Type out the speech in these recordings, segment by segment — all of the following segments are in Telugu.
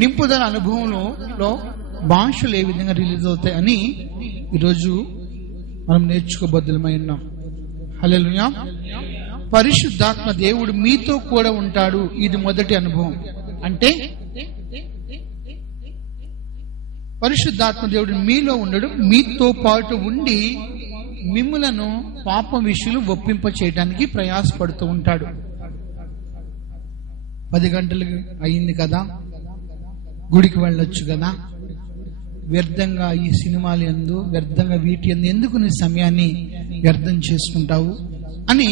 నింపుదల అనుభవంలో భాషలు ఏ విధంగా రిలీజ్ అవుతాయి అని ఈరోజు మనం నేర్చుకోబద్దులమై ఉన్నాం. హల్లెలూయా. పరిశుద్ధాత్మ దేవుడు మీతో కూడా ఉంటాడు. ఇది మొదటి అనుభవం. అంటే పరిశుద్ధాత్మ దేవుడు మీలో ఉండడు, మీతో పాటు ఉండి మిమ్ములను పాపం విషయాలు ఒప్పింప చేయడానికి ప్రయాసపడుతూ ఉంటాడు. 10 గంటలు అయింది కదా, గుడికి వెళ్ళొచ్చు కదా, వ్యర్థంగా ఈ సినిమాలు యందు, వ్యర్థంగా వీటి యందు ఎందుకు నీ సమయాన్ని వ్యర్థం చేసుకుంటావు అని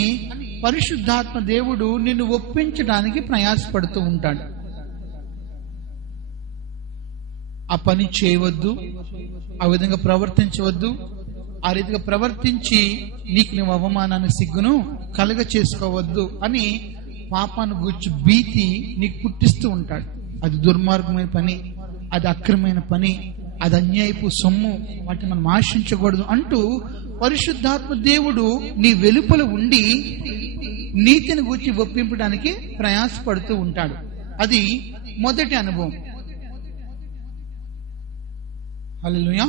పరిశుద్ధాత్మ దేవుడు నిన్ను ఒప్పించడానికి ప్రయాసపడుతూ ఉంటాడు. ఆ పని చేయవద్దు, ఆ విధంగా ప్రవర్తించవద్దు, ఆ రీతిగా ప్రవర్తించి నీకు నువ్వు అవమానాన్ని సిగ్గును కలుగ చేసుకోవద్దు అని పాపాన్ని గూర్చి భీతి నీకు పుట్టిస్తూ ఉంటాడు. అది దుర్మార్గమైన పని, అది అక్రమైన పని, అది అన్యాయపు సొమ్ము, వాటిని మనం ఆశించకూడదు అంటూ పరిశుద్ధాత్మ దేవుడు నీ వెలుపల ఉండి నీతిని గూర్చి ఒప్పింపడానికి ప్రయాసపడుతూ ఉంటాడు. అది మొదటి అనుభవం. హల్లెలూయా,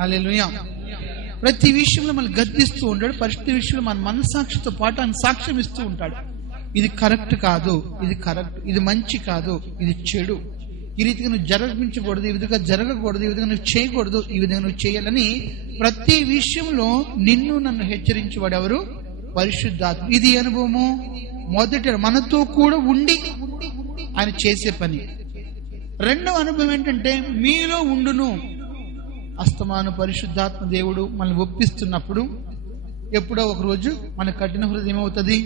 హల్లెలూయా. ప్రతి విషయంలో మనం గద్దిస్తూ ఉంటాడు. ప్రతి విషయంలో మన మనస్సాక్షితో పాటు ఆయన సాక్ష్యం ఇస్తూ ఉంటాడు. ఇది కరెక్ట్ కాదు, ఇది కరెక్ట్, ఇది మంచి కాదు, ఇది చెడు, ఈ రీతిగా నువ్వు జరిపించకూడదు, ఈ విధంగా జరగకూడదు, ఈ విధంగా నువ్వు చేయకూడదు, ఈ విధంగా నువ్వు చేయాలని ప్రతి విషయంలో నిన్ను నన్ను హెచ్చరించేవాడు ఎవరు? పరిశుద్ధాత్మ. ఇది అనుభవము మొదటి, మనతో కూడా ఉండి ఆయన చేసే పని. రెండవ అనుభవం ఏంటంటే మీలో ఉండును. అస్తమాను పరిశుద్ధాత్మ దేవుడు మనల్ని ఒప్పిస్తున్నప్పుడు ఎప్పుడో ఒక రోజు మన కఠిన హృదయం అవుతుంది,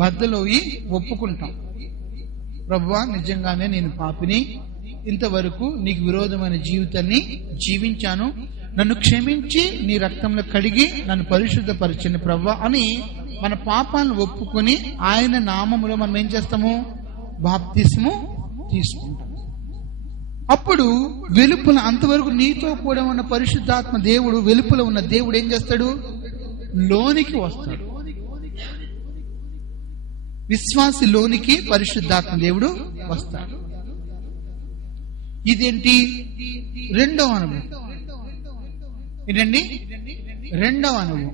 బద్దలోయి ఒప్పుకుంటాం. ప్రభువా, నిజంగానే నేను పాపిని, ఇంతవరకు నీకు విరోధమైన జీవితాన్ని జీవించాను, నన్ను క్షమించి నీ రక్తంలో కడిగి నన్ను పరిశుద్ధపరచండి ప్రభువా అని మన పాపాలను ఒప్పుకొని ఆయన నామములో మనం ఏం చేస్తాము? బాప్తిస్ము తీసుకుంటాం. అప్పుడు వెలుపల, అంతవరకు నీతో కూడా ఉన్న పరిశుద్ధాత్మ దేవుడు, వెలుపల ఉన్న దేవుడు ఏం చేస్తాడు? లోనికి వస్తాడు. విశ్వాసి లోనికి పరిశుద్ధాత్మ దేవుడు వస్తాడు. ఇదేంటి? రెండవ అనుభవం. ఏంటండి? రెండవ అనుభవం.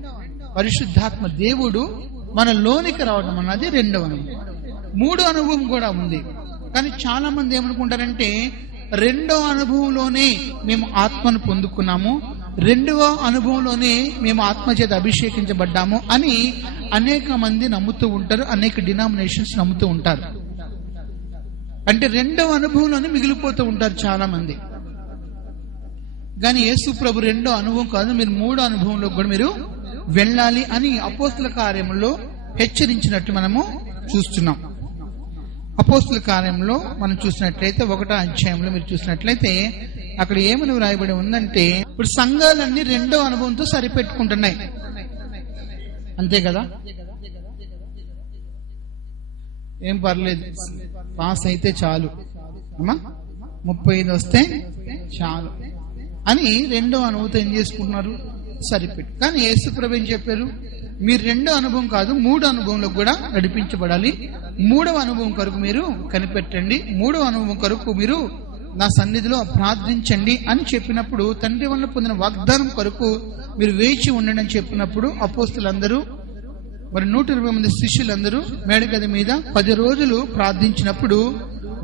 పరిశుద్ధాత్మ దేవుడు మన లోనికి రావడం అన్నది రెండవ అనుభవం. మూడో అనుభవం కూడా ఉంది. కానీ చాలా మంది ఏమనుకుంటారంటే రెండవ అనుభవంలోనే మేము ఆత్మను పొందుకున్నాము, రెండవ అనుభవంలోనే మేము ఆత్మ చేత అభిషేకించబడ్డాము అని అనేక మంది నమ్ముతూ ఉంటారు. అనేక డినామినేషన్స్ నమ్ముతూ ఉంటారు. అంటే రెండవ అనుభవంలోనే మిగిలిపోతూ ఉంటారు చాలా మంది. కానీ యేసు ప్రభు రెండో అనుభవం కాదు, మీరు మూడో అనుభవంలో కూడా మీరు వెళ్ళాలి అని అపోస్తుల కార్యంలో హెచ్చరించినట్టు మనము చూస్తున్నాం. అపోస్తుల కార్యంలో మనం చూసినట్లయితే 1వ అధ్యాయంలో మీరు చూసినట్లయితే అక్కడ ఏమని వ్రాయబడి ఉందంటే, ఇప్పుడు సంఘాలన్నీ రెండో అనుభవంతో సరిపెట్టుకుంటున్నాయి, అంతే కదా, ఏం పర్లేదు, పాస్ అయితే చాలు అమ్మా, 35 వస్తే చాలు అని రెండో అనుభవంతో ఏం చేసుకుంటున్నారు? సరిపెట్టు. కానీ యేసు ప్రభు ఏం చెప్పారు? మీరు రెండో అనుభవం కాదు, మూడో అనుభవంలో కూడా నడిపించబడాలి. మూడవ అనుభవం కొరకు మీరు కనిపెట్టండి, మూడవ అనుభవం కొరకు మీరు నా సన్నిధిలో ప్రార్థించండి అని చెప్పినప్పుడు, తండ్రి వల్ల పొందిన వాగ్దానం కొరకు మీరు వేచి ఉండండి అని చెప్పినప్పుడు అపోస్తులందరూ, మరి 120 మంది శిష్యులందరూ మేడగది మీద 10 రోజులు ప్రార్థించినప్పుడు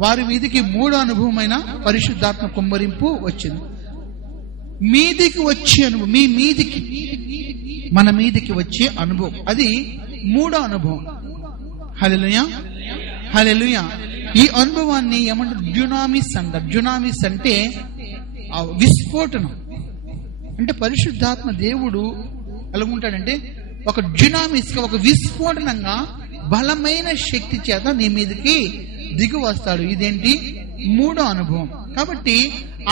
వారి మీదికి మూడో అనుభవమైన పరిశుద్ధాత్మ కుమ్మరింపు వచ్చింది. మీదికి వచ్చే అనుభవం, మీ మీదికి, మన మీదికి వచ్చే అనుభవం, అది మూడో అనుభవం. హల్లెలూయా, హల్లెలూయా. ఈ అనుభవాన్ని ఏమంటారు? డ్యునామిస్ అంటారు. డ్యునామిస్ అంటే విస్ఫోటనం. అంటే పరిశుద్ధాత్మ దేవుడు ఎలాగుంటాడంటే ఒక డ్యునామిస్ గా, ఒక విస్ఫోటనంగా బలమైన శక్తి చేత నీ మీదకి దిగు వస్తాడు. ఇదేంటి? మూడో అనుభవం. కాబట్టి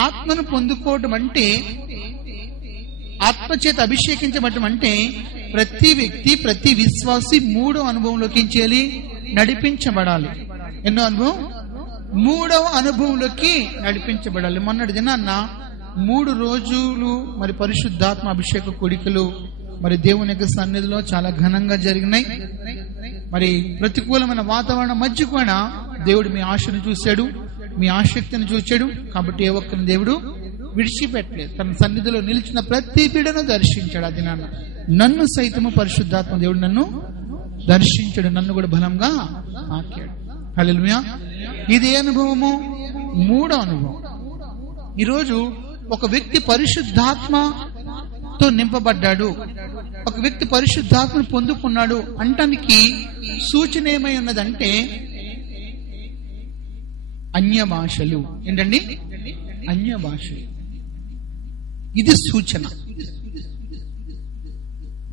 ఆత్మను పొందుకోవటం అంటే, ఆత్మచేత అభిషేకించబడటం అంటే ప్రతి వ్యక్తి, ప్రతి విశ్వాసి మూడో అనుభవంలోకి ఏం చేయాలి? నడిపించబడాలి. ఎన్నో అనుభవం? మూడవ అనుభవంలోకి నడిపించబడాలి. మొన్నటి దినాన్న 3 రోజులు మరి పరిశుద్ధాత్మ అభిషేక కూడికలు మరి దేవుని యొక్క సన్నిధిలో చాలా ఘనంగా జరిగినాయి. మరి ప్రతికూలమైన వాతావరణం మధ్య కూడా దేవుడు మీ ఆశను చూశాడు. మీ ఆసక్తిని చూచాడు కాబట్టి ఏ ఒక్కరిని దేవుడు విడిచిపెట్టలేదు. తన సన్నిధిలో నిలిచిన ప్రతి బిడ్డను దర్శించాడు. అది నన్ను సైతము పరిశుద్ధాత్మ దేవుడు నన్ను దర్శించాడు, నన్ను కూడా బలంగా తాకాడు. హల్లెలూయా. ఇది ఏ అనుభవము? మూడో అనుభవం. ఈరోజు ఒక వ్యక్తి పరిశుద్ధాత్మతో నింపబడ్డాడు, ఒక వ్యక్తి పరిశుద్ధాత్మను పొందుకున్నాడు అంటానికి సూచన ఏమై ఉన్నదంటే అన్య భాషలు. ఏంటండి? అన్య భాషలు. ఇది సూచన,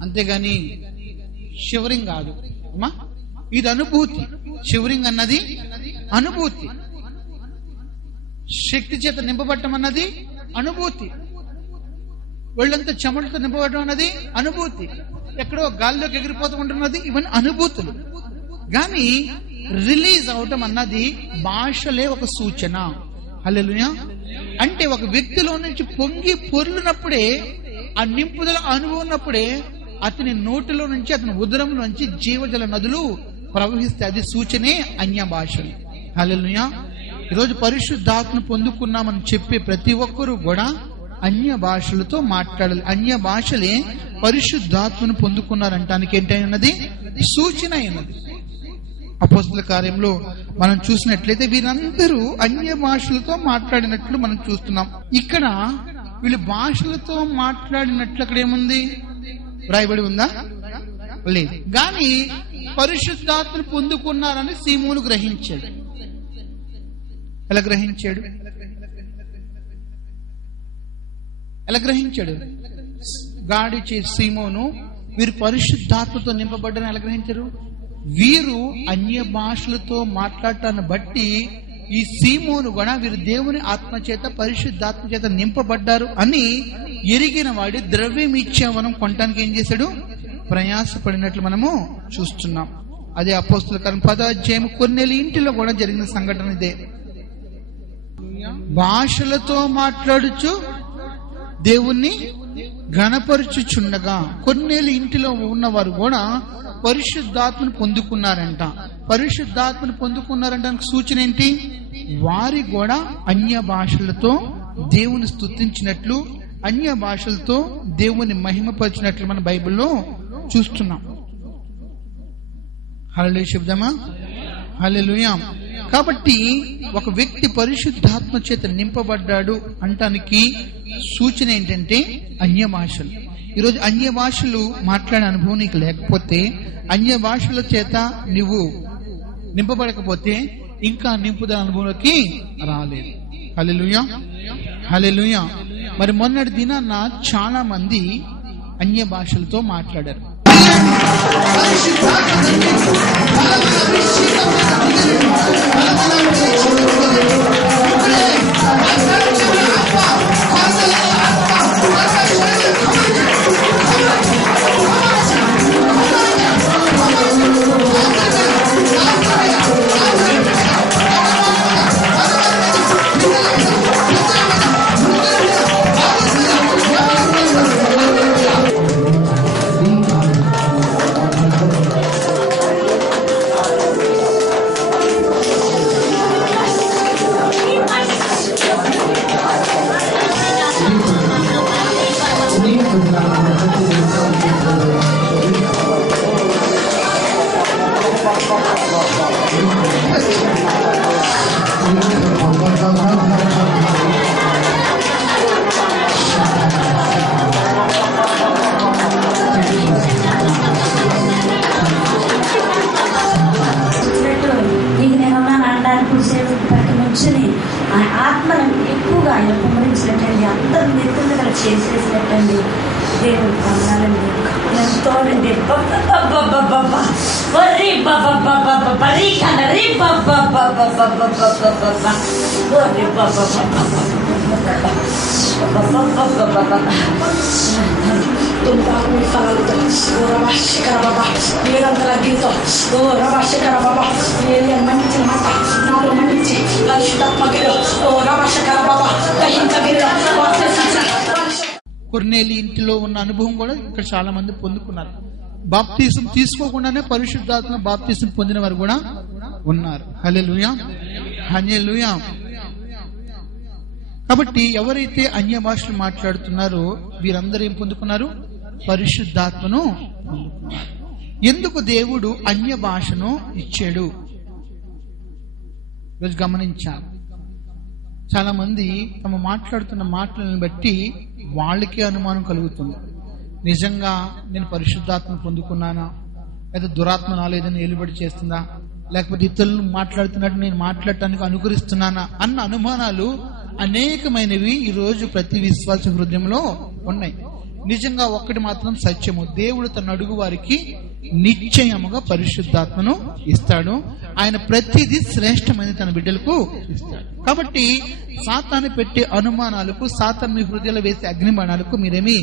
అంతేగాని షివరింగ్ కాదు అమ్మా. ఇది అనుభూతి. షివరింగ్ అన్నది అనుభూతి, శక్తి చేత నింపబడటం అన్నది అనుభూతి, ఒళ్ళంతా చెమటతో నింపబడటం అన్నది అనుభూతి, ఎక్కడో గాల్లోకి ఎగిరిపోతూ ఉంటున్నది, ఇవన్నీ అనుభూతులు. కానీ రిలీజ్ అవటం అన్నది భాషలే ఒక సూచన. హల్లెలూయా. అంటే ఒక వ్యక్తిలో నుంచి పొంగి పొర్లునప్పుడే, ఆ నింపుదల అనుభవం ఉన్నప్పుడే అతని నోటిలో నుంచి, అతని ఉదరంలో నుంచి జీవజల నదులు ప్రవహిస్తే అది సూచనే అన్య భాషలు. హల్లెలూయా. ఈరోజు పరిశుద్ధాత్మను పొందుకున్నామని చెప్పే ప్రతి ఒక్కరూ కూడా అన్య భాషలతో మాట్లాడాలి. అన్య భాషలే పరిశుద్ధాత్మను పొందుకున్నారంటానికి ఏంటై ఉన్నది? సూచన అయినది. అపోస్తల కార్యంలో మనం చూసినట్లయితే వీరందరూ అన్య భాషలతో మాట్లాడినట్లు మనం చూస్తున్నాం. ఇక్కడ వీళ్ళు భాషలతో మాట్లాడినట్లు అక్కడ ఏముంది? రాయబడి ఉందా? లేదు. కానీ పరిశుద్ధాత్మను పొందుకున్నారని సీమోను గ్రహించాడు. ఎలా గ్రహించాడు? గాడి సీమోను వీరు పరిశుద్ధాత్మతో నింపబడ్డారని ఎలా గ్రహించారు? వీరు అన్య భాషలతో మాట్లాడటాన్ని బట్టి ఈ సీమోను కూడా వీరు దేవుని ఆత్మ చేత, పరిశుద్ధాత్మ చేత నింపబడ్డారు అని ఎరిగిన వాడి ద్రవ్యం ఇచ్చేవనం కొనటానికి ఏం చేశాడు? ప్రయాసపడినట్లు మనము చూస్తున్నాం. అదే అపోస్తల కార్యం 10వ అధ్యాయం కొర్నేలి ఇంటిలో కూడా జరిగిన సంఘటన ఇదే. భాషలతో మాట్లాడుచు దేవుణ్ణి ఘనపరచుచుండగా కొర్నేలి ఇంటిలో ఉన్నవారు కూడా పరిశుద్ధాత్మను పొందుకున్నారంట. పరిశుద్ధాత్మను పొందుకున్నారంట సూచన ఏంటి? వారి కూడా అన్య భాషలతో దేవుని స్తుతించినట్లు, అన్య భాషలతో దేవుని మహిమపరిచినట్లు మన బైబిల్లో చూస్తున్నాం. హల్లెలూయా శబ్దమా? హల్లెలూయా. కాబట్టి ఒక వ్యక్తి పరిశుద్ధాత్మ చేత నింపబడ్డాడు అంటానికి సూచన ఏంటంటే అన్య భాషలు. ఈరోజు అన్య భాషలు మాట్లాడే అనుభవం నీకు లేకపోతే, అన్య భాషల చేత నువ్వు నింపబడకపోతే ఇంకా నింపుదల అనుభవంలోకి రాలేదు. హల్లెలూయా. హల్లెలూయా. మరి మొన్నటి దినాన్న చాలా మంది అన్య భాషలతో మాట్లాడారు. ఆత్మను ఎక్కువగా ఆయన కుమరించినట్టండి, అందరూ నెత్తుగా చేసేసినట్టండి. దేవుడు పొందాలండి, ఎంతోనండి. మీరంతా గీతం రవాశకర బాబా మంచి మాట నాలో మంచి పరిశుద్ధాత్మగిలో రవాశకర బాబా కొర్నేలి ఇంటిలో ఉన్న అనుభవం కూడా ఇక్కడ చాలా మంది పొందుకున్నారు. బాప్తిసం తీసుకోకుండానే పరిశుద్ధాత్మ బాప్తిసం పొందిన వారు కూడా ఉన్నారు. హల్లెలూయా. హల్లెలూయా. కాబట్టి ఎవరైతే అన్య భాషలు మాట్లాడుతున్నారో వీరందరూ ఏం పొందుకున్నారు? పరిశుద్ధాత్మను పొందుకున్నారు. ఎందుకు దేవుడు అన్య భాషను ఇచ్చాడు? ఈరోజు గమనించాలి. చాలా మంది తమ మాట్లాడుతున్న మాటలను బట్టి వాళ్ళకే అనుమానం కలుగుతుంది. నిజంగా నేను పరిశుద్ధాత్మను పొందుకున్నానా, లేదా దురాత్మ నాలేదని ఏలుబడి చేస్తుందా, లేకపోతే ఇతరులు మాట్లాడుతున్నట్టు నేను మాట్లాడటానికి అనుకరిస్తున్నానా అన్న అనుమానాలు అనేకమైనవి ఈరోజు ప్రతి విశ్వాస హృదయంలో ఉన్నాయి. నిజంగా ఒక్కటి మాత్రం సత్యము, దేవుడు తన అడుగు వారికి నిశ్చయముగా పరిశుద్ధాత్మను ఇస్తాడు. ఆయన ప్రతిదీ శ్రేష్టమైన తన బిడ్డలకు ఇస్తాడు. కాబట్టి సాతాను పెట్టే అనుమానాలకు, సాతాను మీ హృదయంలో వేసే అగ్నిబాణాలకు మీరేమీ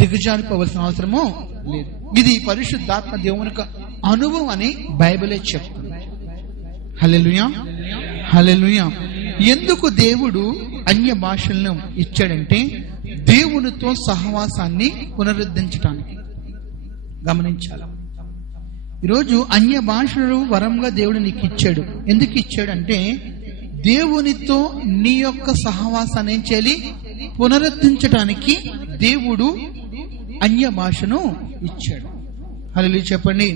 దిగజారిపోవలసిన అవసరము లేదు. ఇది పరిశుద్ధాత్మ దేవునికి అనుభవం అని బైబిలే చెప్తుంది. హల్లెలూయా, హల్లెలూయా. ఎందుకు దేవుడు అన్య భాషలను ఇచ్చాడంటే దేవునితో సహవాసాన్ని పునరుద్ధరించడానికి. గమనించాలి. ఈరోజు అన్య భాషలు వరంగా దేవుడు నీకు ఇచ్చాడు. ఎందుకు ఇచ్చాడంటే దేవునితో నీ యొక్క సహవాసాన్ని ఏం చేయాలి? పునరుద్ధరించడానికి దేవుడు అన్య భాషను ఇచ్చాడు. హల్లెలూయా చెప్పండి.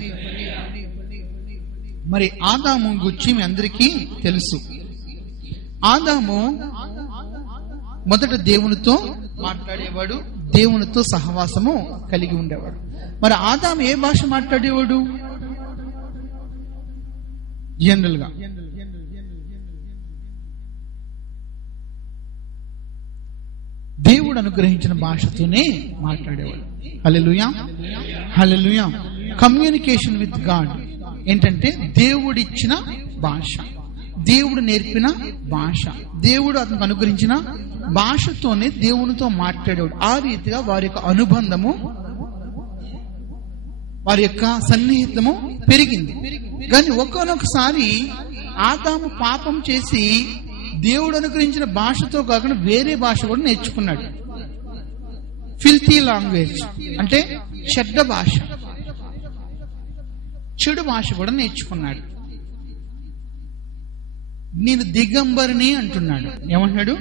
మరి ఆదాము గురించి మీ అందరికీ తెలుసు. ఆదాము మొదట దేవునితో మాట్లాడేవాడు, దేవునితో సహవాసము కలిగి ఉండేవాడు. మరి ఆదాము ఏ భాష మాట్లాడేవాడు? జనరల్ గా దేవుడు అనుగ్రహించిన భాషతోనే మాట్లాడేవాడు. హల్లెలూయా, హల్లెలూయా. కమ్యూనికేషన్ విత్ గాడ్ ఏంటంటే దేవుడిచ్చిన భాష, దేవుడు నేర్పిన భాష, దేవుడు అతనికి అనుగ్రహించిన భాషతోనే దేవునితో మాట్లాడేవాడు. ఆ రీతిగా వారి యొక్క అనుబంధము, వారి యొక్క సన్నిహితము పెరిగింది. కానీ ఒక్కొక్కసారి ఆదాము పాపం చేసి దేవుడు అనుగ్రహించిన భాషతో కాకుండా వేరే భాష కూడా నేర్చుకున్నాడు. ఫిల్తీ లాంగ్వేజ్ అంటే చెడ్డ భాష, చెడు భాష కూడా నేర్చుకున్నాడు. నేను దిగంబరిని అంటున్నాడు. ఏమంటున్నాడు?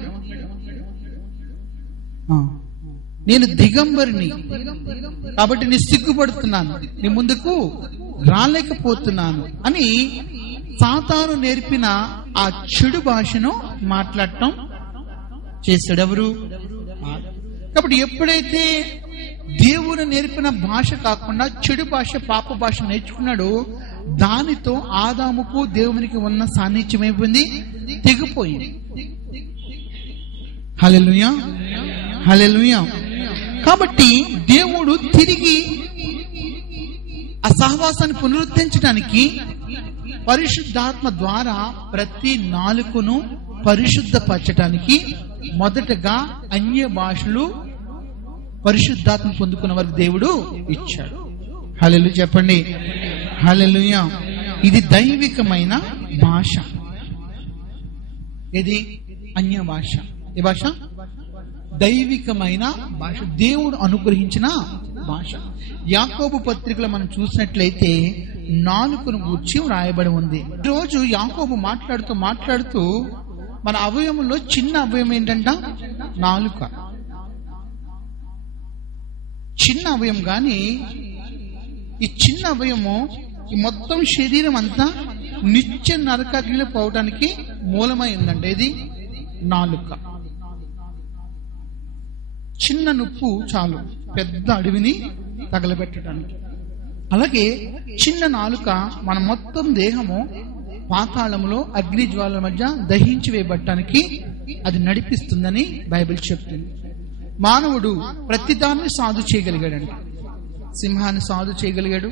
నేను దిగంబరిని కాబట్టి నేను సిగ్గుపడుతున్నాను, నీ ముందుకు రాలేకపోతున్నాను అని సాతాను నేర్పిన ఆ చెడు భాషను మాట్లాడటం చేశాడు. ఎవరు? కాబట్టి ఎప్పుడైతే దేవుడు నేర్పిన భాష కాకుండా చెడు భాష, పాప భాష నేర్చుకున్నాడో దానితో ఆదాముకు దేవునికి ఉన్న సాన్నిధ్యం అయిపోయింది, తెగిపోయింది. హల్లెలూయా, హల్లెలూయా. కాబట్టి దేవుడు తిరిగి ఆ సహవాసాన్ని పునరుద్ధరించడానికి పరిశుద్ధాత్మ ద్వారా ప్రతి నాలుకను పరిశుద్ధపరచడానికి మొదటగా అన్య భాషలు పరిశుద్ధాత్మ పొందుకున్న వారికి దేవుడు ఇచ్చాడు. హల్లెలూయా చెప్పండి. హల్లెలూయా. ఇది దైవికమైన భాష. ఇది అన్య భాష. ఏ భాష? దైవికమైన భాష, దేవుడు అనుగ్రహించిన భాష. యాకోబు పత్రికలో మనం చూసినట్లయితే నాలుకను గూర్చి రాయబడి ఉంది. రోజు యాకోబు మాట్లాడుతూ మన అవయవంలో చిన్న అవయవం ఏంటంట? నాలుక. చిన్న అవయవం. కానీ ఈ చిన్న అవయము ఈ మొత్తం శరీరం అంతా నిత్య నరకాగ్నిలో పోవడానికి మూలమై ఉందంటే ఇది నాలుక. చిన్న నొప్పు చాలు పెద్ద అడవిని తగలబెట్టడానికి. అలాగే చిన్న నాలుక మన మొత్తం దేహము పాతాళంలో అగ్ని జ్వాలల మధ్య దహించి వేయబట్టడానికి అది నడిపిస్తుందని బైబిల్ చెప్తుంది. మానవుడు ప్రతిదాన్ని సాధు చేయగలిగాడంట. సింహాన్ని సాధు చేయగలిగాడు,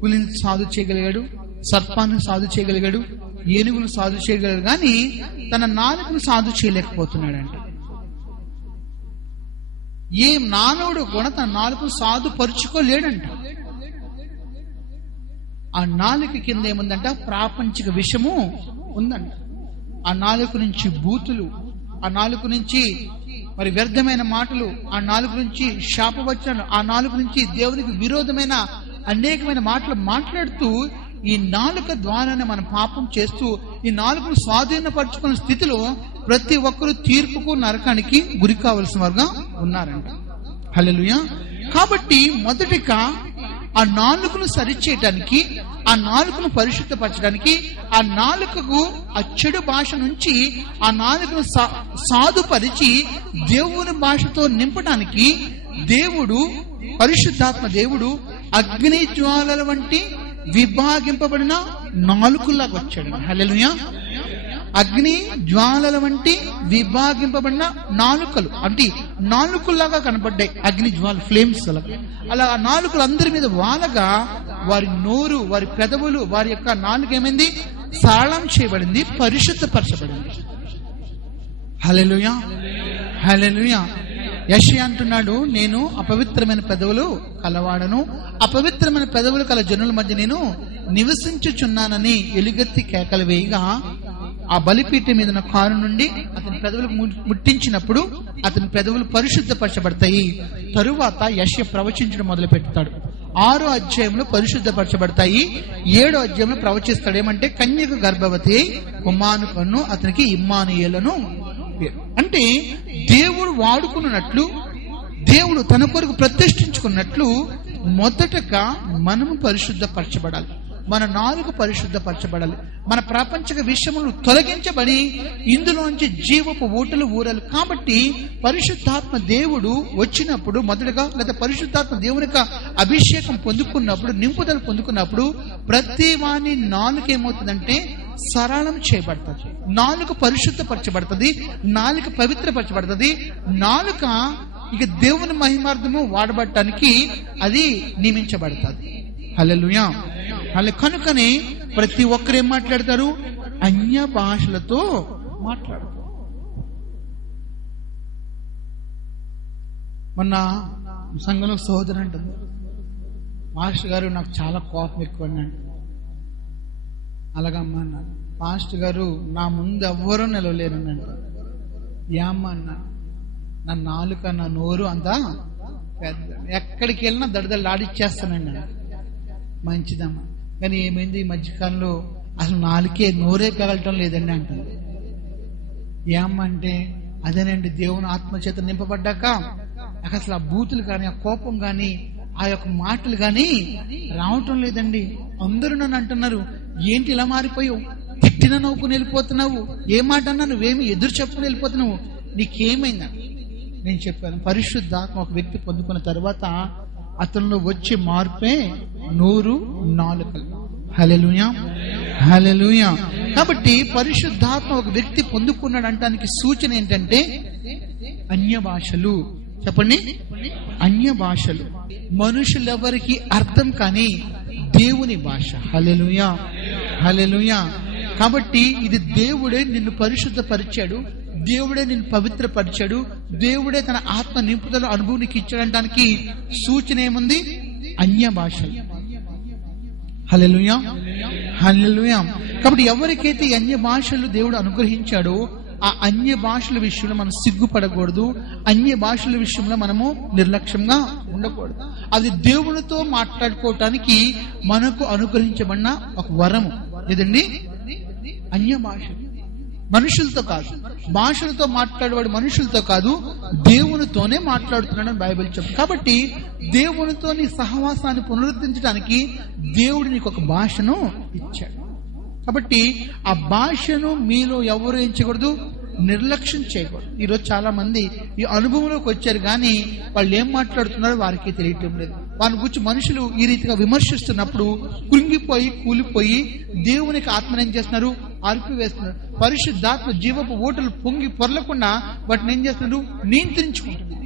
పులిని సాధు చేయగలిగాడు, సర్పాన్ని సాధు చేయగలిగాడు, ఏనుగును సాధు చేయగలిగాడు. కానీ తన నాలుకను సాధు చేయలేకపోతున్నాడంట. ఏ మానవుడు కూడా తన నాలుకను సాధుపరుచుకోలేడంట. ఆ నాలుక కింద ఏముందంట? ప్రాపంచిక విషము ఉందంట. ఆ నాలుక నుంచి బూతులు, ఆ నాలుక నుంచి మరి వ్యర్థమైన మాటలు, ఆ నాలుక నుంచి శాపవచనాలు, ఆ నాలుక నుంచి దేవునికి విరోధమైన అనేకమైన మాటలు మాట్లాడుతూ ఈ నాలుక ద్వారానే మనం పాపం చేస్తూ ఈ నాలుకను స్వాధీనపరచుకున్న స్థితిలో ప్రతి ఒక్కరు తీర్పుకు నరకానికి గురి కావలసిన వారుగా ఉన్నారంట. హల్లెలూయా. కాబట్టి మొదటిగా ఆ నాలుకను సరిచేయటానికి, ఆ నాలుకను పరిశుద్ధపరచడానికి, ఆ నాలుకకు ఆ చెడు భాష నుంచి ఆ నాలుకను సాధుపరిచి దేవుని భాషతో నింపడానికి దేవుడు, పరిశుద్ధాత్మ దేవుడు అగ్ని జ్వాలల వంటి విభాగింపబడిన నాలుకలాగా వచ్చాడు. హల్లెలూయా. అగ్ని జ్వాలల వంటి విభాగింపబడిన నాలుకలు అంటే నాలుకల్లాగా కనపడ్డాయి. అగ్ని జ్వాల ఫ్లేమ్స్ అలా ఆ నాలుకలు అందరి మీద వాలగా వారి నోరు, వారి పెదవులు, వారి యొక్క నాలుక ఏమైంది? సరళం చేయబడింది, పరిశుద్ధపరచబడింది. హల్లెలూయా, హల్లెలూయా. యెషయా అంటున్నాడు, నేను అపవిత్రమైన పెదవులు కలవాడను, అపవిత్రమైన పెదవులు కల జనుల మధ్య నేను నివసించుచున్నానని ఎలుగెత్తి కేకలు వేయగా ఆ బలిపీఠం మీద కారు నుండి అతని పెదవులకు ముట్టించినప్పుడు అతని పెదవులు పరిశుద్ధపరచబడతాయి. తరువాత యెషయా ప్రవచించడం మొదలు పెడతాడు. 6వ అధ్యాయంలో పరిశుద్ధపరచబడతాయి. 7వ అధ్యాయంలో ప్రవచిస్తాడు. ఏమంటే కన్యక గర్భవతి కుమారుని కన్ను అతనికి ఇమ్మానుయేలును పేరు. అంటే దేవుడు వాడుకున్నట్లు, దేవుడు తన కొరకు ప్రతిష్ఠించుకున్నట్లు మొదటగా మనము పరిశుద్ధపరచబడాలి. మన నాలుగు పరిశుద్ధపరచబడాలి. మన ప్రాపంచిక విషయములు తొలగించబడి ఇందులోంచి జీవపు ఊటలు ఊరాలి. కాబట్టి పరిశుద్ధాత్మ దేవుడు వచ్చినప్పుడు మొదటగా, లేదా పరిశుద్ధాత్మ దేవుని యొక్క అభిషేకం పొందుకున్నప్పుడు, నింపుదల పొందుకున్నప్పుడు ప్రతి వాని నాలుక ఏమవుతుందంటే సరళం చేయబడుతుంది. నాలుక పరిశుద్ధపరచబడుతుంది, నాలుక పవిత్రపరచబడుతుంది. నాలుక ఇక దేవుని మహిమార్థము వాడబడటానికి అది నియమించబడుతుంది. హల్లెలూయా. కనుకనే ప్రతి ఒక్కరు ఏం మాట్లాడతారు? అన్య భాషలతో మాట్లాడతారు. మొన్న సంఘంలో సహోదరు అంటుంది, మాస్టర్ గారు నాకు చాలా కోపం ఎక్కువ అండి. అలాగమ్మా అన్నాడు. మాస్టర్ గారు నా ముందు ఎవ్వరూ నిలవలేరని అంటారు. ఏమ్మా అన్నా, నా నాలుక, నా నోరు అంతా పెద్ద, ఎక్కడికి వెళ్ళినా దడదలాడిచ్చేస్తానండి. మంచిదమ్మా, కానీ ఏమైంది ఈ మధ్యకాలంలో అసలు నాలుకే, నోరే కలగటం లేదండి అంటారు. ఏమంటే అదేనండి, దేవుని ఆత్మచేత నింపబడ్డాక అసలు ఆ బూతులు కానీ, ఆ కోపం కానీ, ఆ యొక్క మాటలు కానీ రావటం లేదండి. అందరూ నన్ను అంటున్నారు, ఏంటి ఇలా మారిపోయావు, తిట్టిన నవ్వుకుని వెళ్ళిపోతున్నావు, ఏ మాట అన్నా నువ్వేమి ఎదురు చెప్పుకుని వెళ్ళిపోతున్నావు, నీకేమైందా? నేను చెప్పాను, పరిశుద్ధాత్మ ఒక వ్యక్తి పొందుకున్న తర్వాత అతనిలో వచ్చే మార్పే నోరు, నాలుకలు. హల్లెలూయా, హల్లెలూయా. కాబట్టి పరిశుద్ధాత్మ ఒక వ్యక్తి పొందుకున్నాడు అంటానికి సూచన ఏంటంటే అన్య భాషలు. చెప్పండి, అన్య భాషలు. మనుషులెవరికి అర్థం కాని దేవుని భాష. హల్లెలూయా, హల్లెలూయా. కాబట్టి ఇది దేవుడే నిన్ను పరిశుద్ధపరిచాడు, దేవుడే నిన్ను పవిత్రపరిచాడు, దేవుడే తన ఆత్మ నింపుదల అనుభవం నీకు ఇచ్చాడటానికి సూచన ఏముంది? అన్య భాషలు. హల్లెలూయా, హల్లెలూయా. కాబట్టి ఎవరికైతే అన్య భాషలు దేవుడు అనుగ్రహించాడో ఆ అన్య భాషల విషయంలో మనం సిగ్గుపడకూడదు, అన్య భాషల విషయంలో మనము నిర్లక్ష్యంగా ఉండకూడదు. అది దేవునితో మాట్లాడుకోవటానికి మనకు అనుగ్రహించబడిన ఒక వరము. ఏదండి? అన్య భాషలు. మనుషులతో కాదు, భాషలతో మాట్లాడేవాడు మనుషులతో కాదు, దేవునితోనే మాట్లాడుతున్నాడని బైబిల్ చెప్తుంది. కాబట్టి దేవునితో నీ సహవాసాన్ని పునరుద్ధరించడానికి దేవుడు నీకు ఒక భాషను ఇచ్చాడు. కాబట్టి ఆ భాషను మీలో ఎవరు ఏం చేయకూడదు? నిర్లక్ష్యం చేయకూడదు. ఈరోజు చాలా మంది ఈ అనుభవంలోకి వచ్చారు, కానీ వాళ్ళు ఏం మాట్లాడుతున్నారో వారికి తెలియటం లేదు. వారి గురించి మనుషులు ఈ రీతిగా విమర్శిస్తున్నప్పుడు కృంగిపోయి, కూలిపోయి దేవునికి ఆత్మను ఏం చేస్తున్నారు? అర్పివేస్తున్నారు. పరిశుద్ధాత్మ జీవపు ఓటలు పొంగి పొరలకుండా వాటిని ఏం చేస్తున్నారు? నియంత్రించుకుంటున్నారు.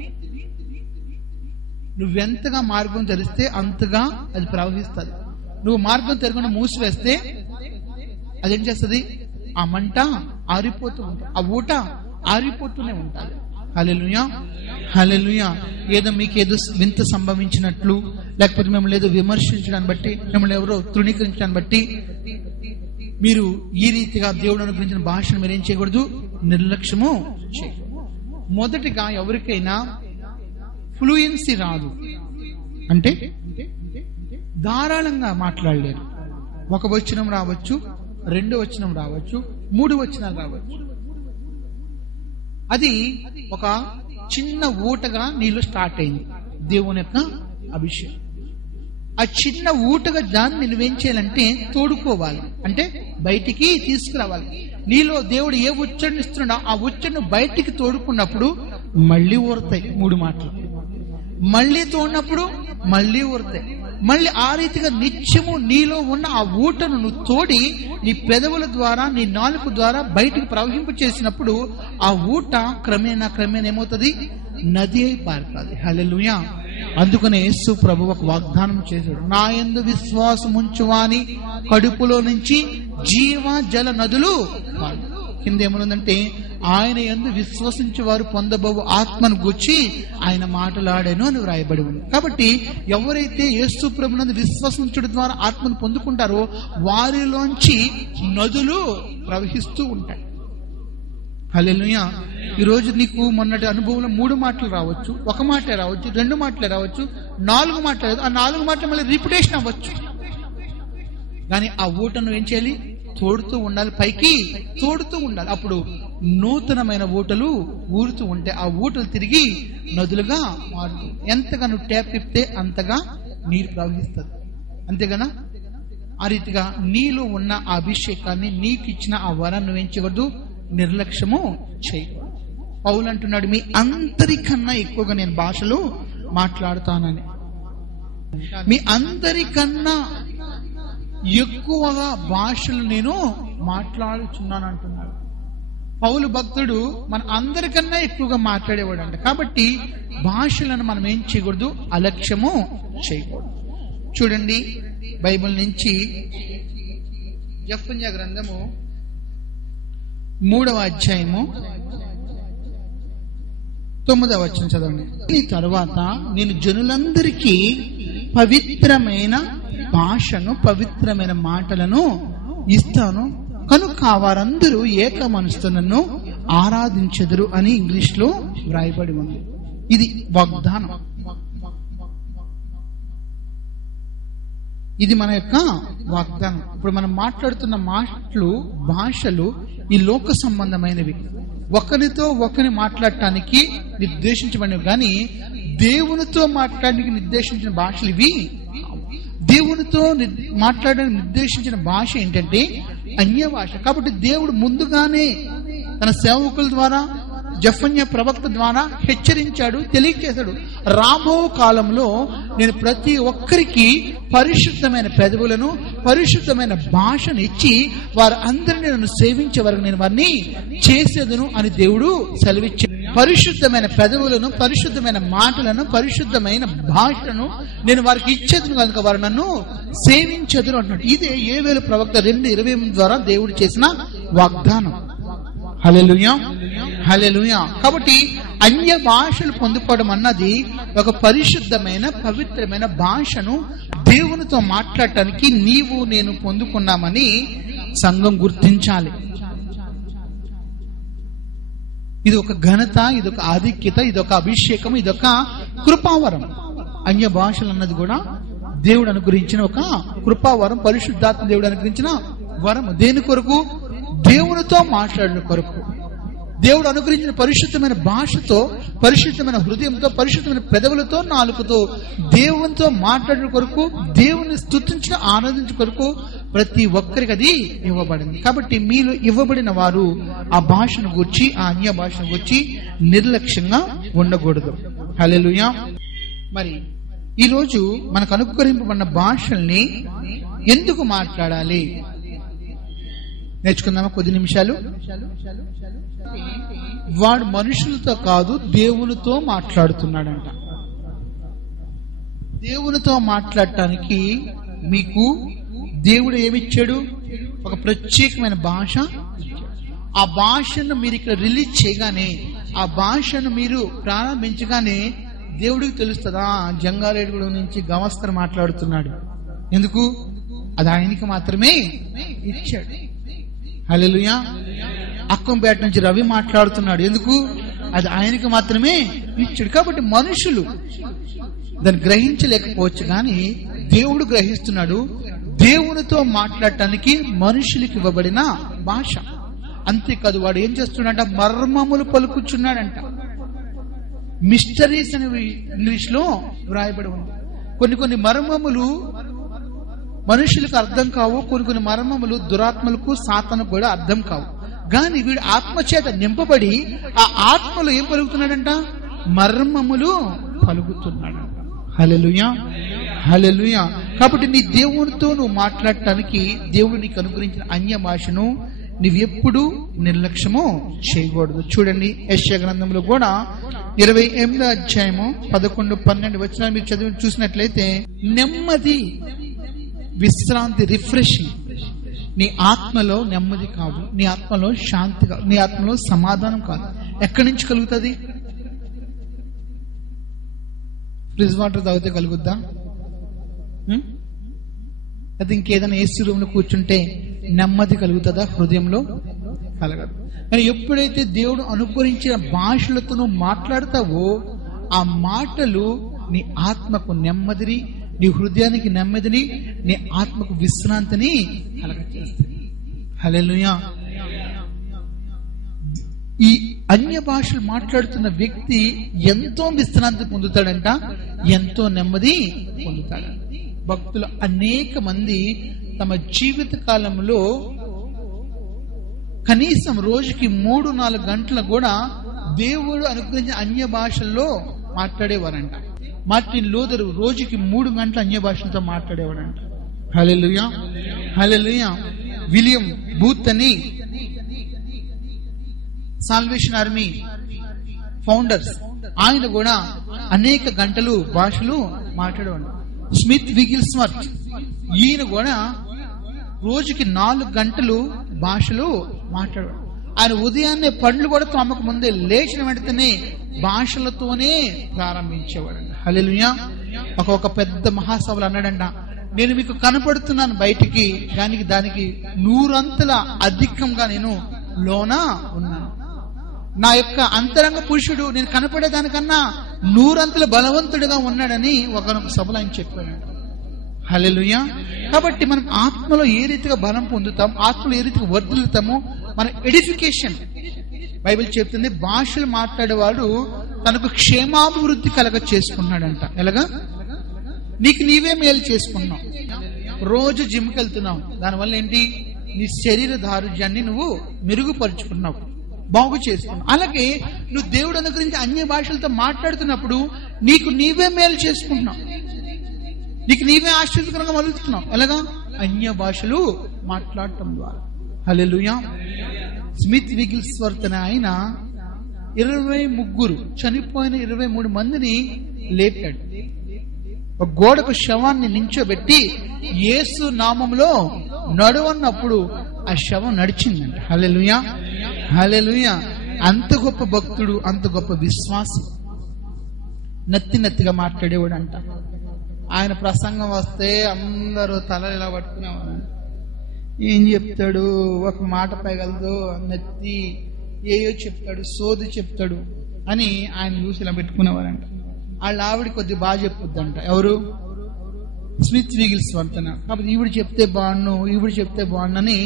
నువ్వెంతగా మార్గం తెరిస్తే అంతగా అది ప్రవహిస్తుంది. నువ్వు మార్గం తెరకుండా మూసివేస్తే అదేం చేస్తుంది? ఆ మంట ఆరిపోతూ ఉంటుంది, ఆ ఊట ఆరిపోతూనే ఉంటుంది. హల్లెలూయా, హల్లెలూయా. ఏదో మీకేదో వింత సంభవించినట్లు, లేకపోతే మిమ్మల్ని ఏదో విమర్శించడాన్ని బట్టి, మిమ్మల్ని ఎవరో తృణీకరించడాన్ని బట్టి మీరు ఈ రీతిగా దేవుడు అనుగ్రహించిన భాషను మీరు ఏం చేయకూడదు? నిర్లక్ష్యము చేయకూడదు. మొదటిగా ఎవరికైనా ఫ్లూయెన్సీ రాదు అంటే ధారాళంగా మాట్లాడలేరు. ఒక వచనం రావచ్చు, 2 వచనం రావచ్చు, 3 వచనాలు రావచ్చు. అది ఒక చిన్న ఊటగా నీలో స్టార్ట్ అయింది, దేవుని యొక్క అభిషేకం. ఆ చిన్న ఊటగా దాన్ని నువ్వేం చేయాలంటే తోడుకోవాలి, అంటే బయటికి తీసుకురావాలి. నీలో దేవుడు ఏ ఉచ్చరణ ఇస్తున్నాడో ఆ ఉచ్చరణను బయటికి తోడుకున్నప్పుడు మళ్ళీ ఊరుతాయి 3 మాటలు, మళ్ళీ తోడినప్పుడు మళ్ళీ ఊరుతాయి. మళ్ళీ ఆ రీతిగా నిత్యము నీలో ఉన్న ఆ ఊటను నువ్వు తోడి నీ పెదవుల ద్వారా, నీ నాలుక ద్వారా బయటికి ప్రవహింపు చేసినప్పుడు ఆ ఊట క్రమేణా ఏమవుతుంది? నది అయి పారుతుంది. హల్లెలూయా. అందుకనే యేసు ప్రభు ఒక వాగ్దానం చేశాడు, నా యందు విశ్వాసం ఉంచువాని కడుపులో నుంచి జీవ జల నదులు. కింద ఏమనుందంటే, ఆయన యందు విశ్వసించి వారు పొందబోవు ఆత్మను గూర్చి ఆయన మాటలాడాను అని వ్రాయబడి ఉంది. కాబట్టి ఎవరైతే యేసు ప్రభునందు విశ్వసించడం ద్వారా ఆత్మను పొందుకుంటారో వారిలోంచి నదులు ప్రవహిస్తూ ఉంటాయి. హల్లెలూయా. ఈరోజు నీకు మొన్నటి అనుభవంలో 3 మాటలు రావచ్చు, 1 మాటే రావచ్చు, 2 మాటలే రావచ్చు, 4 మాటలు. ఆ 4 మాటలు మళ్ళీ రిపిటేషన్ అవ్వచ్చు. కానీ ఆ ఊటను ఏం చేయాలి? తోడుతూ ఉండాలి, పైకి తోడుతూ ఉండాలి. అప్పుడు నూతనమైన ఊటలు ఊరుతూ ఉంటే ఆ ఊటలు తిరిగి నదులుగా మారుతూ, ఎంతగా నువ్వు ట్యాప్ తిప్పితే అంతగా నీరు ప్రవహిస్తుంది. అంతేగానా? ఆ రీతిగా నీలో ఉన్న ఆ అభిషేకాన్ని, నీకు ఇచ్చిన ఆ వరాన్ని నువ్వేం చేయకూడదు? నిర్లక్ష్యము చేయకూడదు. పౌలు అంటున్నాడు, మీ అందరికన్నా ఎక్కువగా నేను భాషలు మాట్లాడుతానని. మీ అందరికన్నా ఎక్కువగా భాషలు నేను మాట్లాడుచున్నాను అంటున్నాడు. పౌలు భక్తుడు మన అందరికన్నా ఎక్కువగా మాట్లాడేవాడు అంట. కాబట్టి భాషలను మనం ఏం చేయకూడదు? అలక్ష్యము చేయకూడదు. చూడండి, బైబిల్ నుంచి యెఫన్యా గ్రంథము 3వ అధ్యాయము 9వ వచనం చదవండి. ఈ తరువాత నేను జనులందరికీ పవిత్రమైన భాషను, పవిత్రమైన మాటలను ఇస్తాను, కనుక వారందరూ ఏక మనసుతో నన్ను ఆరాధించెదరు అని ఇంగ్లీష్ లో వ్రాయబడి ఉంది. ఇది వాగ్దానం. ఇది మన యొక్క వాగ్దానం. ఇప్పుడు మనం మాట్లాడుతున్న మాటలు, భాషలు ఈ లోక సంబంధమైనవి. ఒకరితో ఒకరిని మాట్లాడటానికి నిర్దేశించబడినవి, కానీ దేవునితో మాట్లాడడానికి నిర్దేశించిన భాషలు ఇవి. దేవునితో మాట్లాడడానికి నిర్దేశించిన భాష ఏంటంటే అన్య భాష. కాబట్టి దేవుడు ముందుగానే తన సేవకుల ద్వారా, యెఫన్యా ప్రవక్త ద్వారా హెచ్చరించాడు, తెలియజేశాడు. రాబో కాలంలో నేను ప్రతి ఒక్కరికి పరిశుద్ధమైన పెదవులను, పరిశుద్ధమైన భాషను ఇచ్చి వారు అందరినీ నన్ను సేవించే వరకు నేను వారిని చేసేదను అని దేవుడు సెలవిచ్చాడు. పరిశుద్ధమైన పెదవులను, పరిశుద్ధమైన మాటలను, పరిశుద్ధమైన భాషను నేను వారికి ఇచ్చేదను కనుక వారు నన్ను సేవించదురు అంటున్నాడు. ఇదే యోవేలు ప్రవక్త 2:28 ద్వారా దేవుడు చేసిన వాగ్దానం. హల్లెలూయా, హల్లెలూయా. కాబట్టి అన్య భాషలు పొందుకోవడం అన్నది ఒక పరిశుద్ధమైన, పవిత్రమైన భాషను దేవునితో మాట్లాడటానికి నీవు నేను పొందుకున్నామని సంఘం గుర్తించాలి. ఇది ఒక ఘనత, ఇది ఒక ఆధిక్యత, ఇది ఒక అభిషేకం, ఇది ఒక కృపావరం. అన్య భాషలు అన్నది కూడా దేవుడు అనుగ్రహించిన ఒక కృపావరం, పరిశుద్ధాత్మ దేవుడు అనుగ్రహించిన వరం. దేని కొరకు? దేవునితో మాట్లాడిన కొరకు. దేవుడు అనుగ్రహించిన పరిశుద్ధమైన భాషతో, పరిశుద్ధమైన హృదయంతో, పరిశుద్ధమైన పెదవులతో, నాలుకతో దేవునితో మాట్లాడిన కొరకు, దేవుని స్తుతించిన, ఆరాధించిన కొరకు ప్రతి ఒక్కరికి అది ఇవ్వబడింది. కాబట్టి మీలో ఇవ్వబడిన వారు ఆ భాషను గురించి, ఆ అన్య భాషను గురించి నిర్లక్ష్యంగా ఉండకూడదు. హల్లెలూయా. మరి ఈరోజు మనకు అనుగ్రహింపబడిన భాషల్ని ఎందుకు మాట్లాడాలి నేర్చుకుందామా కొద్ది నిమిషాలు. వాడు మనుషులతో కాదు, దేవునితో మాట్లాడుతున్నాడంట. దేవునితో మాట్లాడటానికి మీకు దేవుడు ఏమిచ్చాడు? ఒక ప్రత్యేకమైన భాష. ఆ భాషను మీరు ఇక్కడ రిలీజ్ చేయగానే, ఆ భాషను మీరు ప్రారంభించగానే దేవుడికి తెలుస్తుందా జంగారెడ్డి నుంచి గవస్కర్ మాట్లాడుతున్నాడు. ఎందుకు? అది ఆయనకి మాత్రమే ఇచ్చాడు. హల్లెలూయా. అక్కంపేట నుంచి రవి మాట్లాడుతున్నాడు. ఎందుకు? అది ఆయనకి మాత్రమే ఇచ్చాడు. కాబట్టి మనుషులు దాన్ని గ్రహించలేకపోవచ్చు, కానీ దేవుడు గ్రహిస్తున్నాడు. దేవునితో మాట్లాడటానికి మనుషులకి ఇవ్వబడిన భాష. అంతేకాదు వాడు ఏం చేస్తున్నాడంట, మర్మములు పలుకుచున్నాడంట. మిస్టరీస్ అని ఇంగ్లీష్ లో వ్రాయబడి ఉంది. కొన్ని మర్మములు మనుషులకు అర్థం కావు, కొన్ని మర్మములు దురాత్మలకు సాతానుకు కూడా అర్థం కావు. కానీ వీడు ఆత్మచేత నింపబడి ఆ ఆత్మలో ఏం పలుకుతున్నాడంట, మర్మములు పలుకుతున్నాడంట. హల్లెలూయా, హల్లెలూయా. కాబట్టి నీ దేవునితో నువ్వు మాట్లాడటానికి దేవుడు నీకు అనుగ్రహించిన అన్య భాషను నువ్వెప్పుడు నిర్లక్ష్యము చేయకూడదు. చూడండి, యెషయా గ్రంథంలో కూడా 28వ అధ్యాయము 11-12 వచనాలు మీరు చదివి చూసినట్లయితే, నెమ్మది, విశ్రాంతి, రిఫ్రెషింగ్, నీ ఆత్మలో నెమ్మది కాదు, నీ ఆత్మలో శాంతి కాదు, నీ ఆత్మలో సమాధానం కాదు. ఎక్కడి నుంచి కలుగుతుంది? ఫ్రిజ్ వాటర్ తాగితే కలుగుద్దా? అది ఇంకేదైనా ఏసీ రూమ్ లో కూర్చుంటే నెమ్మది కలుగుతుందా? హృదయంలో కలగదు. కానీ ఎప్పుడైతే దేవుడు అనుగ్రహించిన భాషలతో నువ్వు మాట్లాడతావో ఆ మాటలు నీ ఆత్మకు నెమ్మదిని, నీ హృదయానికి నెమ్మదిని, నీ ఆత్మకు విశ్రాంతిని కలగచేస్తాయి. హల్లెలూయా. ఈ అన్య భాషలు మాట్లాడుతున్న వ్యక్తి ఎంతో విశ్రాంతి పొందుతాడంట, ఎంతో నెమ్మది పొందుతాడంట. భక్తులు అనేక మంది తమ జీవిత కాలంలో కనీసం రోజుకి 3-4 గంటలు కూడా దేవుడు అనుగ్రహించిన అన్య భాషల్లో మాట్లాడేవారంట. మార్టిన్ లూథర్ రోజుకి 3 గంటల అన్య భాషలతో మాట్లాడేవాడంట. హల్లెలూయా, హల్లెలూయా. విలియం బూత్ అని సాల్వేషన్ ఆర్మీ ఫౌండర్స్, ఆయన కూడా అనేక గంటలు భాషలు మాట్లాడేవాడు. స్మిత్ విగిల్స్వర్త్, ఈయన కూడా రోజుకి 4 గంటలు భాషలు మాట్లాడేవాడు. ఆయన ఉదయాన్నే పండ్లు కూడా తమకు ముందే లేచిన వెంటనే భాషలతోనే ప్రారంభించేవాడు. హల్లెలూయా. ఒక పెద్ద మహాసభలు అన్నాడంట, నేను మీకు కనపడుతున్నాను బయటికి, దానికి 100 అంతల అధికంగా నేను లోన ఉన్నాను. నా యొక్క అంతరంగ పురుషుడు నేను కనపడేదానికన్నా 100 అంతల బలవంతుడిగా ఉన్నాడని ఒకనొక సభలో ఆయన చెప్పాడు. హల్లెలూయా. కాబట్టి మనం ఆత్మలో ఏ రీతిగా బలం పొందుతాం, ఆత్మలో ఏ రీతిగా వర్ధిల్లుతామో మన ఎడిఫికేషన్. బైబిల్ చెప్తుంది, భాషలు మాట్లాడేవాడు తనకు క్షేమాభివృద్ధి కలగ చేసుకున్నాడంట. ఎలాగా? నీకు నీవే మేలు చేసుకున్నావు. రోజు జిమ్కి వెళ్తున్నావు, దానివల్ల ఏంటి, నీ శరీర దారుఢ్యాన్ని నువ్వు మెరుగుపరుచుకున్నావు, బాగు చేసుకున్నావు. అలాగే నువ్వు దేవుడు అనుగ్రహించి అన్య భాషలతో మాట్లాడుతున్నప్పుడు నీకు నీవే మేలు చేసుకుంటున్నావు, నీకు నీవే ఆశ్చర్యకరంగా మలుగుతున్నావు. ఎలాగా? అన్య భాషలు మాట్లాడటం ద్వారా. హల్లెలూయా. స్మిత్ విగిల్స్వర్త్ అనే ఆయన 23 చనిపోయిన 23 మందిని లేపాడు. ఒక గోడకు శవాన్ని నించోబెట్టి యేసు నామంలో నడువన్నప్పుడు ఆ శవం నడిచిందంట. హల్లెలూయా, హల్లెలూయా. అంత గొప్ప భక్తుడు, అంత గొప్ప విశ్వాసి, నత్తిగా మాట్లాడేవాడు అంట. ఆయన ప్రసంగం వస్తే అందరూ తలలు ఇలా పట్టుకునేవారు. ఏం చెప్తాడు, ఒక మాట పైగలదు, నెత్తి ఏయో చెప్తాడు, సోది చెప్తాడు అని ఆయన చూసి ఇలా పెట్టుకునేవారంట. వాళ్ళ ఆవిడ కొద్ది బాగా చెప్పుద్దంట. ఎవరు? స్మిత్ విగిల్స్వర్త్. కాబట్టి ఈవిడ చెప్తే బాగుండని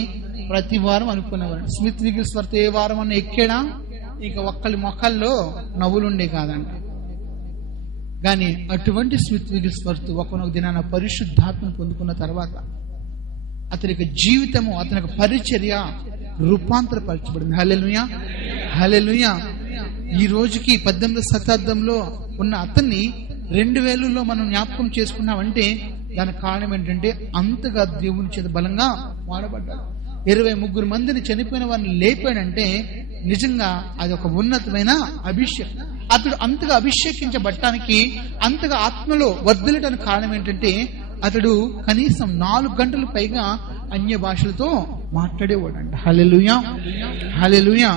ప్రతి వారం అనుకునేవాడు. స్మిత్ విగిల్స్వర్త్ ఏ వారం అన్న ఎక్కాడా ఇక ఒక్కళ్ళ మొక్కల్లో నవ్వులుండే కాదంట. కానీ అటువంటి స్మిత్ విగిల్స్వర్త్ ఒకనొక దినాన పరిశుద్ధాత్మను పొందుకున్న తర్వాత అతని యొక్క జీవితము, అతని యొక్క పరిచర్య రూపాంతరపరచబడింది. హల్లెలూయా, హల్లెలూయా. ఈ రోజుకి 18వ శతాబ్దంలో ఉన్న అతన్ని 2000లో మనం జ్ఞాపకం చేసుకున్నామంటే దానికి కారణం ఏంటంటే అంతగా దేవుని చేత బలంగా వాడబడ్డాడు. 23 మందిని చనిపోయిన వారిని లేపాడంటే నిజంగా అది ఒక ఉన్నతమైన అభిషేకం. అతడు అంతగా అభిషేకించబడటానికి, అంతగా ఆత్మలో వర్ధిల్లడానికి కారణం ఏంటంటే అతడు కనీసం 4 గంటలు పైగా అన్య భాషలతో మాట్లాడేవాడంట. హల్లెలూయా, హల్లెలూయా.